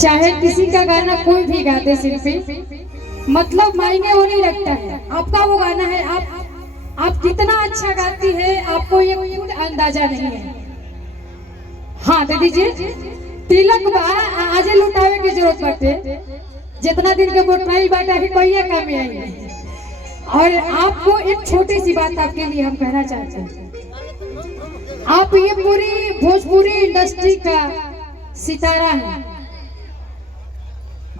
चाहे किसी का गाना कोई भी गाते शिल्पी, मतलब मायने वो नहीं रखता है। आपका वो गाना है, आप कितना अच्छा गाती है आपको ये खुद अंदाजा नहीं है। हाँ दे दीजिए तिलक बा आज लुटावे की जरूरत बाटे, जितना दिन के मोटाई बाटा ही कोई काम में आई। और आपको एक छोटी सी बात आपके लिए हम कहना चाहते हैं, आप ये पूरी भोजपुरी इंडस्ट्री का सितारा है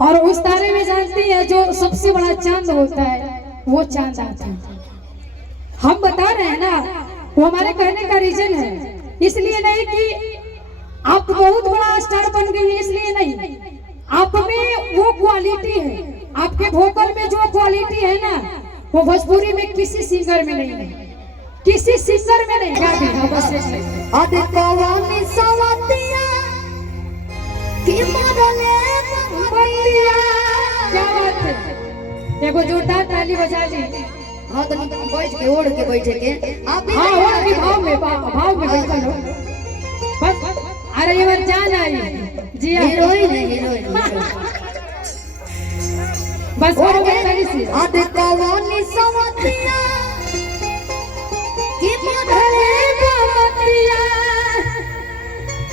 और उस तारे में जानती है जो सबसे बड़ा चांद होता है वो चांद आता है। हम बता रहे हैं ना, वो हमारे कहने का रीजन है, इसलिए नहीं कि आप बहुत बड़ा स्टार बन गई है, इसलिए नहीं, आप में वो क्वालिटी है, आपके वोकल में जो क्वालिटी है ना वो भोजपुरी में किसी सिंगर में नहीं है, किसी सिंगर में नहीं। क्या बात है, देखो जोरदार ताली बजा ली। हाँ तो बैठ के ओढ़ के बैठे के आप हाँ भाव में बैठा लो बस। अरे ये बार जान आई जी, हीरोइन है हीरोइन बस और ताली से आदे कवानी सवतिया कि मधरे बावतिया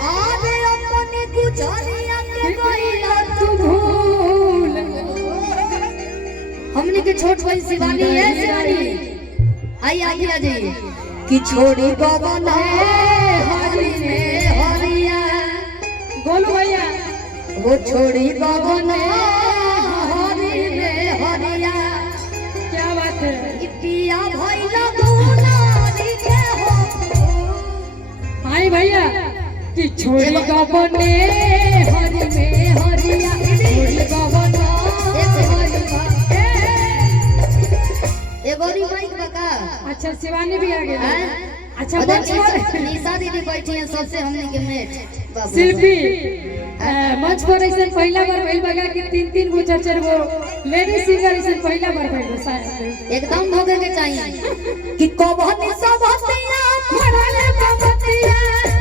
आदे अपने गुजरिया के गइला तू भूल। हमने के छोट भाई शिवानी है, शिवानी आई आगे आ जाइए कि छोड़ी गवन है हरी में हरिया। बोलो भैया वो छोड़ी गवन है हरी में हरिया। क्या बात है, पिया भइला गुनारी के हो। हाय भैया कि छोड़ी गबने हरी में हरिया, छोड़ी गबना एगोरी माइक बका। अच्छा शिवानी भी आ गई। अच्छा निशा दीदी बैठी हैं, सबसे हमने के मेट शिल्पी मंच पर ऐसे पहला बार भइल बगा कि 3-3 गो 4-4 गो लेडीज सिंगर ऐसे पहला बार भइल शायद। एकदम भोगे के चाहिए कि कबहनी सबतिया मरले बाबतिया,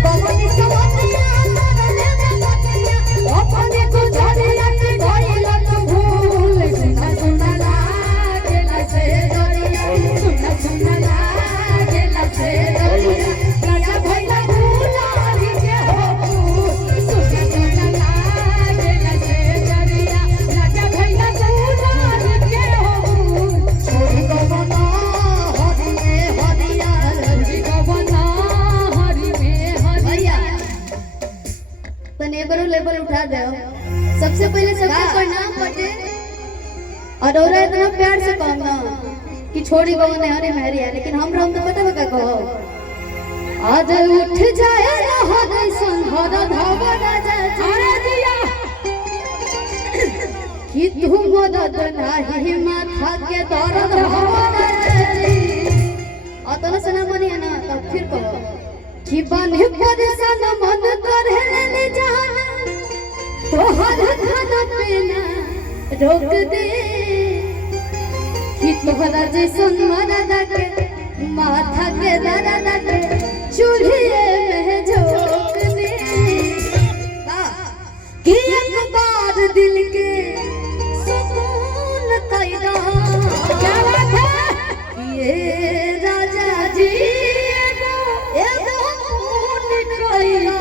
कबहनी सबतिया मरले बाबतिया, अपने गुजरिया के गइला तू भूल। सुना सुना लागेला से दरिया, सुना सुना लागेला से दरिया, राजा भइला गुनारी के हो भूल। सुना सुना लागेला से दरिया, राजा भइला गुनारी के हो भूल। छोड़ी गवना हरी में हरिया, छोड़ी गबना हरी में हरिया। तने बरो लेवल उठा दे। सबसे पहले सबके प्रणाम बटे और औरा इतना प्यार से कहना कि छोड़ी गवने हरी में हरिया, लेकिन हम तो पता बका कहो आज उठ जाए रहन संघर धव राजा। अरे दिया कि तू मदद नाही माथा के दर्द हमारा अतन सना मनी ना। तब फिर कहो कि बने परेशान मन करे ले जाना, तोहर खाना पीना रोक दे कि तोहरा जैसन मरदा के माथा के दर्द के चूल्हे में झोंक दे कि एक बार दिल के सुकून कैदा। क्या बात है, ये राजा जी एगो खून कैदा,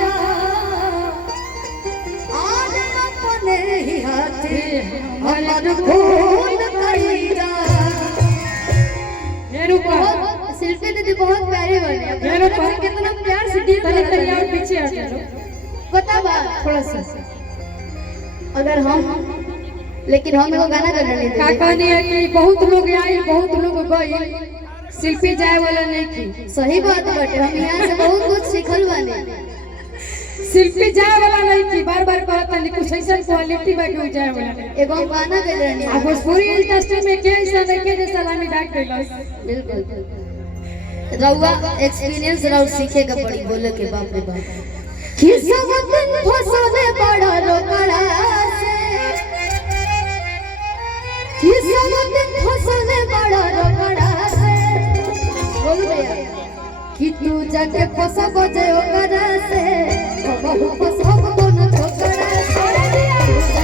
आज अपने ही हाथे हमर खून कैदा। मेरे ऊपर शिल्पी दीदी बहुत प्यारी बनी, मेरे ऊपर कितना प्यार से गीत तनी गाती तनी है। और पीछे हट जाओ बता बा थोड़ा सा। अगर हम, लेकिन हम एगो गाना कर रहे का थे। कहनी है कि बहुत लोग आई बहुत लोग गई, शिल्पी जाए वाला नहीं की। सही बात बाटे, हम यहाँ से बहुत कुछ सीखल बानी। शिल्पी जाए वाला नहीं की, बार बार कहता नहीं कुछ ऐसा क्वालिटी बाकी हो जाए वाला नहीं। एगो हम गाना कर रहे आ हैं। भोजपुरी इंडस्ट्री में के ऐसा नहीं के जैसा लामी डाक देलस। बिल्कुल रउआ एक्सपीरियंस रउ सीखे के पड़ी बोले के बाप रे बाप। किस्मत फसले बड़ा रोकड़ा से, किस्मत फसले बड़ा रोकड़ा से। बोल भैया कि तू जाके फसब जे ओकरा से, बहु फसब दोनों छोकरा से।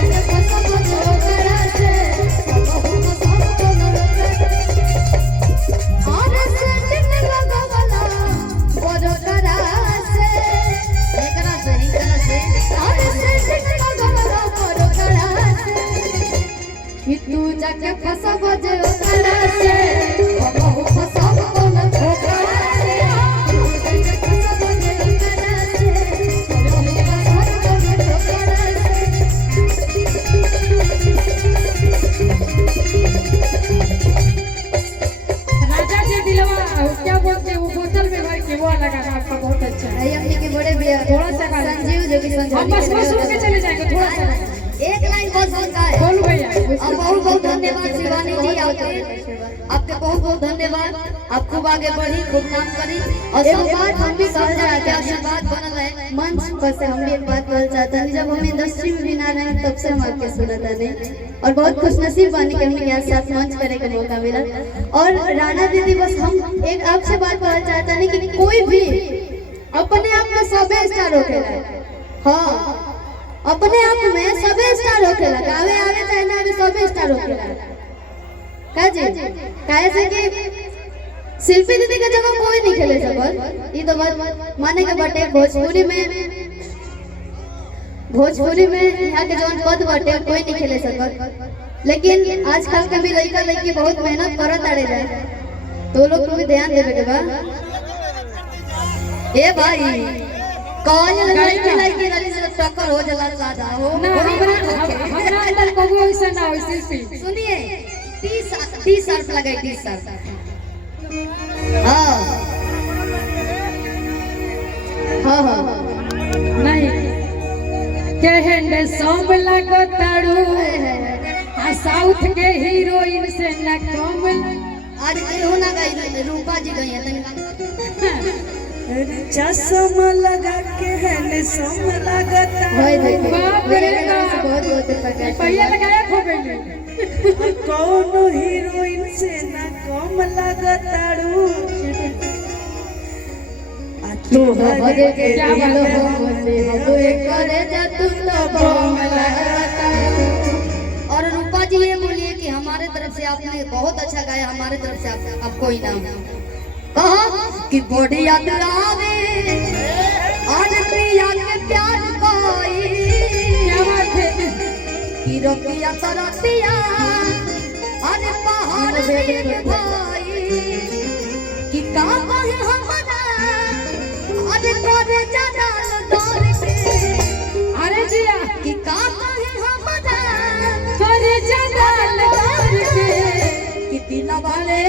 अरे सेटिंग लगवला करो करा से कि तू जाके फसा बजे ओकरा से बहु फसाब कोन ठोकरा से तू जाके फसा बजे ओकरा से बहु फसाब कोन ठोकरा राजा जी दिलवा क्या बोलते हैं वो बोतल में भर के वो लगाना आपका बहुत अच्छा है। हमने के बड़े भैया थोड़ा सा गाना। संजीव जो कि हम बस सुन के चले जाएंगे थोड़ा सा गाना। एक लाइन बस होता है। बोलो भैया। और बहुत बहुत धन्यवाद शिवानी जी आपके बहुत बहुत धन्यवाद। आप खूब आगे बढ़ी, खूब नाम करी और सब बात हम भी समझ के आशीर्वाद बनल है। मंच पर से हम भी एक बात बोलना चाहते हैं, जब हम इंडस्ट्री में भी ना रहे तब से हम आपके सुना था और बहुत खुशनसीब बनी कि हमें यहाँ साथ मंच करे का मौका मिला। और राणा दीदी बस हम एक आपसे बात करना चाहते हैं कि कोई भी अपने आप में सबे स्टार होखेला। हाँ, अपने आप में सबे स्टार होखेला, गावे आवे चाहे ना आवे सबे स्टार होखेला। का जी काहे से कि शिल्पी दीदी के जगह कोई नहीं खेले सकल। ई तो बात माने के बटे भोजपुरी में यहाँ के जौन पद बटे कोई नहीं खेले सकल। लेकिन आजकल के भी लड़का लड़की बहुत मेहनत करत आड़े जाए तो लोग को भी ध्यान देवे के बा। ए भाई कौन लड़की वाली से टक्कर हो जाला सादा हो ना हमरा अंदर कबो ऐसा ना हो शिल्पी। सुनिए 30 सर्फ लगाई 30 सर्फ। हाँ नहीं कहने सब लगो तारू आ साउथ के हीरोइन से न कम। आज केहू ना गई, रूपा जी गई है। चश्मा लगा के है सम लगता बाप रे बाप। बहुत बहुत प्रकाश पहिया लगाया खो गई। कौन हीरोइन से ना कम लगताड़ू तू हरे के क्या बात है। और रूपा जी ये बोलिए कि हमारे तरफ से आपने बहुत अच्छा गाया, हमारे तरफ से आपको इनाम कहा कि बॉडी याद आवे आज प्रिया के प्यार पाई। क्या बात है। कि रोकिया तरतिया अरे पहाड़ देख भाई कि का कहे हमरा अरे करे जनाल दौर के। अरे जिया कि का कहे हमरा करे जनाल दौर के। कि दिल वाले